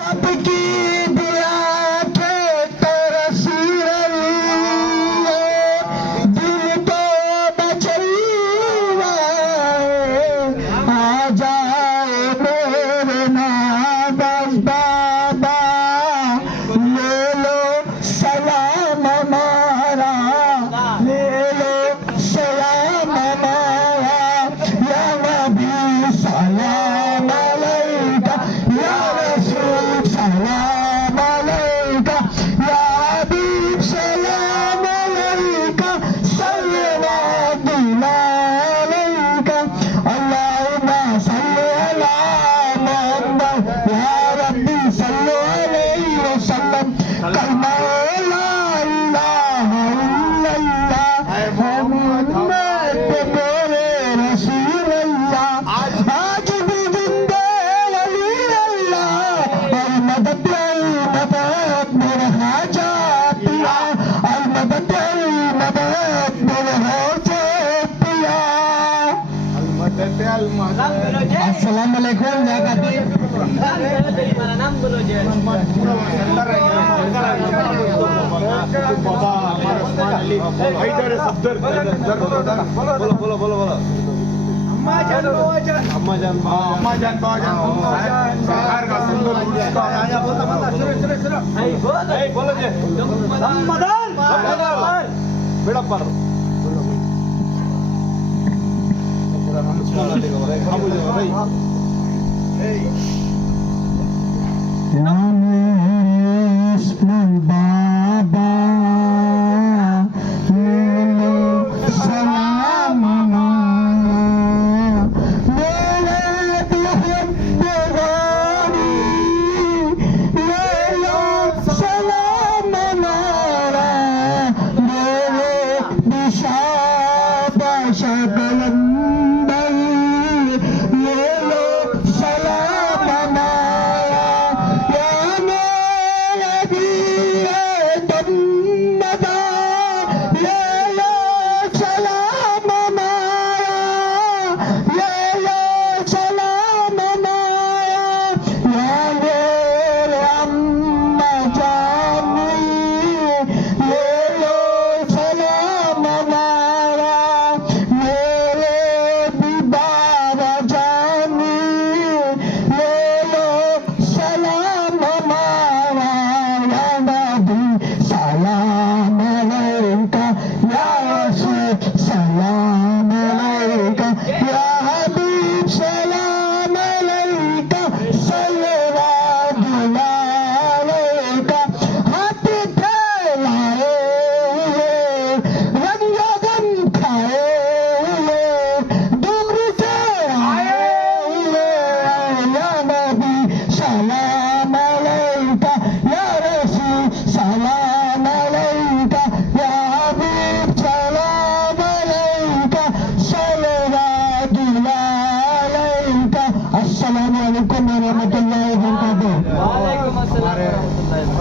सबकी दिया के तरसीर दिल तो बचैया आ जाए मेरे नादस बाबा ले लो सलाम हमारा ले लो सलाम हमारा या नबी सलाम अलैका या रसूल सलाम अलैका या हबीब सलाम अलैका सल्लल्लाहु अलैका अल्लाहुम्मा सल्ली अला मुहम्मद या रब्बी सल्लु अलैहि वसल्लम कलमा ला इलाहा इल्लल्लाह मुहम्मद बोले रसूल अल्लाह आज भी जिंदे वली अल्लाह और मदद मेरे हाजात पिया और मदद मेरे हाजात पिया अस्सलाम वालेकुम जाकाती Ya Ismail Baba Lelo salam Lele bihim bihani Lelo salam Lele bishaba shagalam Lelo salam सलाम अलैका या हबीब सलाम अलैका सल्लल्लाहु अलैका हाथ फैलाए हुए रंगगन खाए हुए दूर से आए हुए या नबी सलाम अलैका या रसूल सलाम अलैका या हबीब Assalamualaikum warahmatullahi wabarakatuh. Waalaikumsalam warahmatullahi wabarakatuh.